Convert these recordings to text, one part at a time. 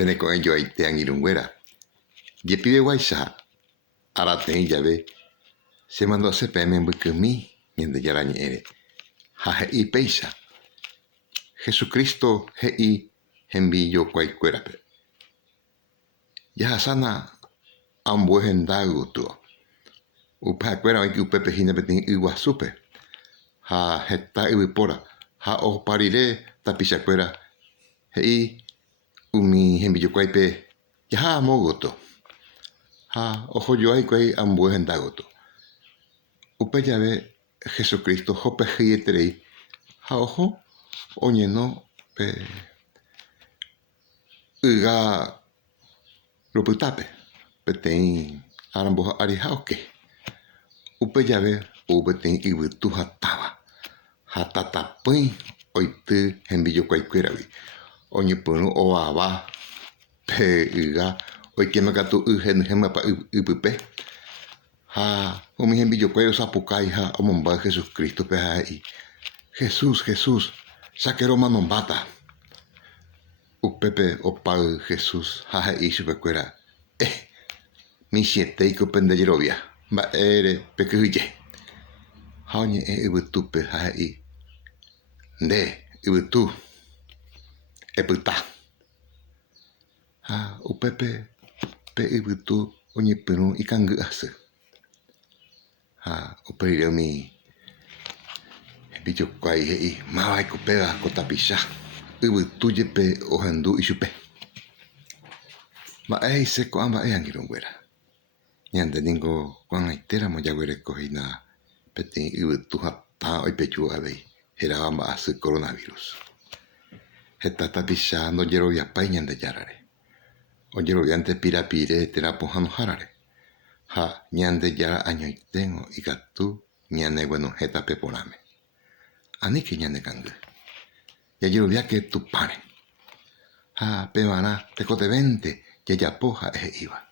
Peneco en yo te angirunguera. Ye pibe guaysa. Arate llave. Se mandó a CPM en Bukumi. Miende yarañe ere. Jaje y peisa. Jesucristo hei enviyo cuaicuerape. Ya sana ambuejen dagutu. Upacuera en que upepe ginepetin iguasupe. Ha heta ibipora. Ha o parire tapichacuera. Hei umi enviyo cuaipe. Ya mogoto. Ha ojo yo hay cuai ambuejen dagutu. Upe llave Jesucristo hope hieterei. Ha ojo oñeno pe. Uga Ruputape, petein aramboja arijaoke. Upe llave ubetein ibutu hatava. Hatatapin oitu enviyo cuaicueravi. Oñepunu oava pe uga oikemekatu ujenmapa ipupe. Ha umi enviyo cuaio sapukai ha omomba Jesucristo pe hai. Jesús, saquero manombata. Upepe opal Jesús haja isupecuera. Mi sieteico pendeyerovia. Ma ere pecuye. Hañe ibutupe haja i. De ibutu. Eputa. Ha upepe pe ibutu oñe penu ikangu ase. Ha uperire mi bicho kwai hei. Mawai kupega kotapisha. Ibutuye pe ojendu isupe. Ma seco amba angirunguera. Ñande ningo Juan Aitera moyaguere cojina petin ibutu hata oipechu avei. Era amba hace coronavirus. Hetata pisha no yero yapai ñande yarare. O yero yante pirapire terapo hano harare. Ha ñande yara año itengo igatu ñande bueno heta peponame. Aniki ñande kangu. Ya yero viaque tu pane. Ha pemana tecote 20. Ya poja iba.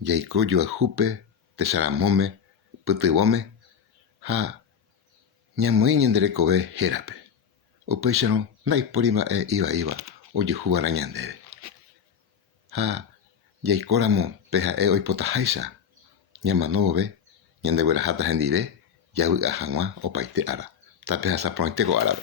Yaiko yo jupe, tesaramome, putibome, ha ñamui ñandere kobe herape. Upesano, nai porima iba, oye jubarañandere. Ha yaikoramo peja oipota haisa. Ñamanobe, ñandewera hata hendire, yawi ahanwa opaite ara. Tapeja sa prointeko arabe.